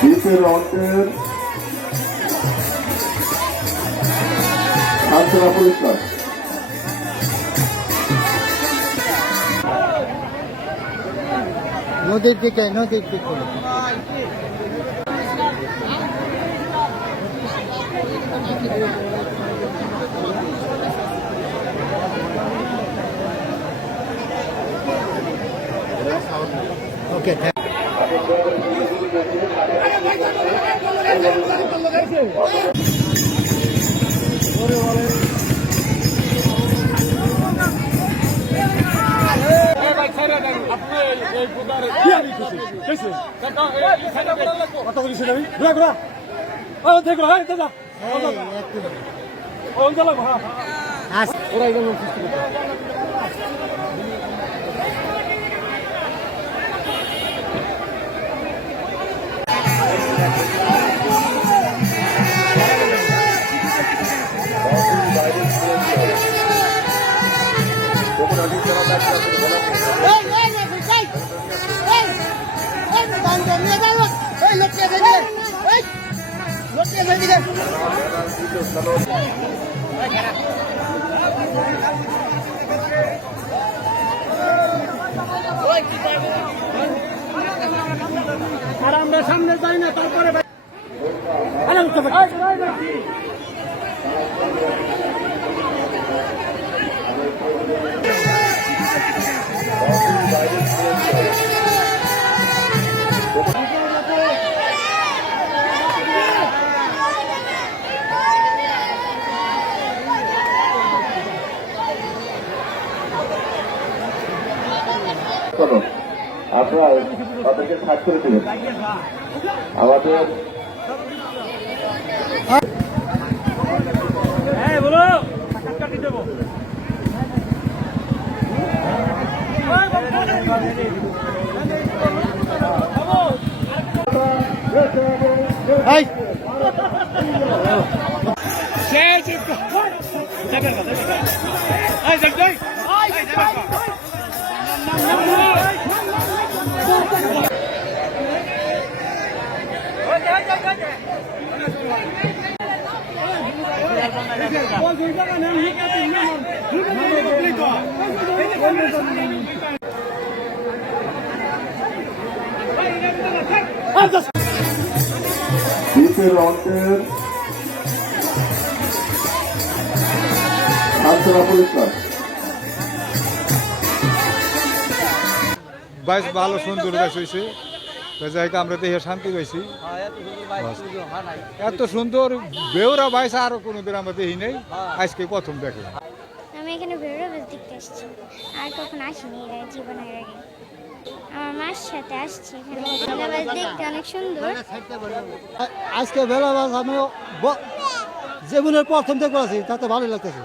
দ্বিতীয় রাউন্ডের আন্তরা পুরস্কার নদীর দিকে ওকে আর আমরা সামনে যাই না তারপরে আপনারা তাদেরকে ছাড় করে দেবেন আমাদের দ্বিতীয় রাউন্ডের আন্তরা পুরস্কার বাইশ ভালো সুন্দর বাইশ হয়েছে জায়গা আমরা দেখে শান্তি পাইছি এত সুন্দর বেউরা বাইশ আরো কোনোদিন আমরা দেখি নেই আজকে প্রথম দেখলাম। আমি এখানে বেউরা বাইশ দেখতে আসছি আর কখন আসিনি জীবনের আগে আমার মার সাথে আসছি এখানে বেউরা বাইশ দেখতে অনেক সুন্দর। আজকে বেলা বাস আমি জীবনের প্রথম থেকে আছি তাতে ভালো লাগতেছে।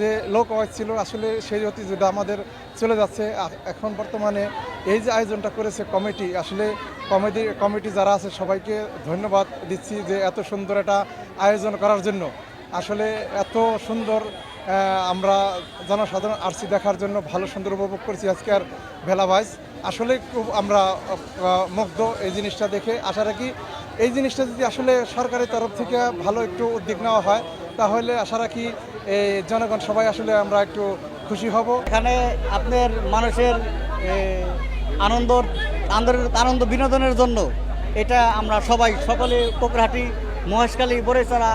যে লোক ছিল আসলে সেই ঐতিহ্যটা আমাদের চলে যাচ্ছে। এখন বর্তমানে এই যে আয়োজনটা করেছে কমিটি, আসলে কমিটি যারা আছে সবাইকে ধন্যবাদ দিচ্ছি যে এত সুন্দর একটা আয়োজন করার জন্য। আসলে এত সুন্দর আমরা জনসাধারণ আসছি দেখার জন্য, ভালো সুন্দর উপভোগ করছি আজকের ভেলা বাইচ। আসলে খুব আমরা মুগ্ধ এই জিনিসটা দেখে। আশা রাখি এই জিনিসটা যদি আসলে সরকারের তরফ থেকে ভালো একটু উদ্যোগ নেওয়া হয় তাহলে আশা রাখি এই জনগণ সবাই আসলে আমরা একটু খুশি হব। এখানে আপনার মানুষের আনন্দ বিনোদনের জন্য এটা আমরা সকলে কোকরাহাটি, মহেশখালী, বড়ইছড়া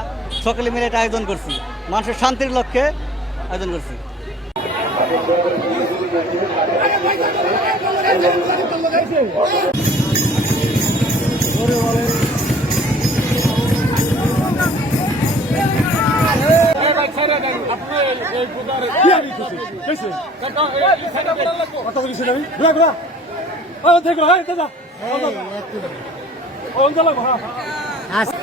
সকলে মিলে এটা আয়োজন করছি, মানুষের শান্তির লক্ষ্যে আয়োজন করছি। আচ্ছা।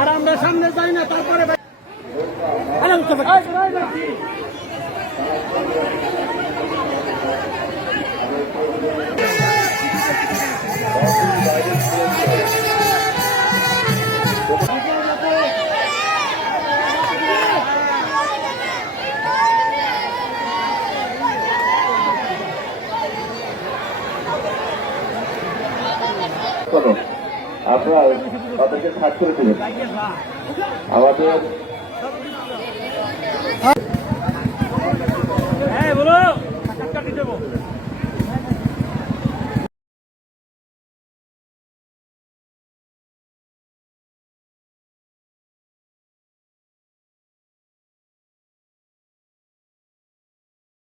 আর আমরা সামনে যাই না, তারপরে শোনো, আপনারা তাদেরকে ছাড় করে দেবেন। আমাদের হ্যাঁ বলো।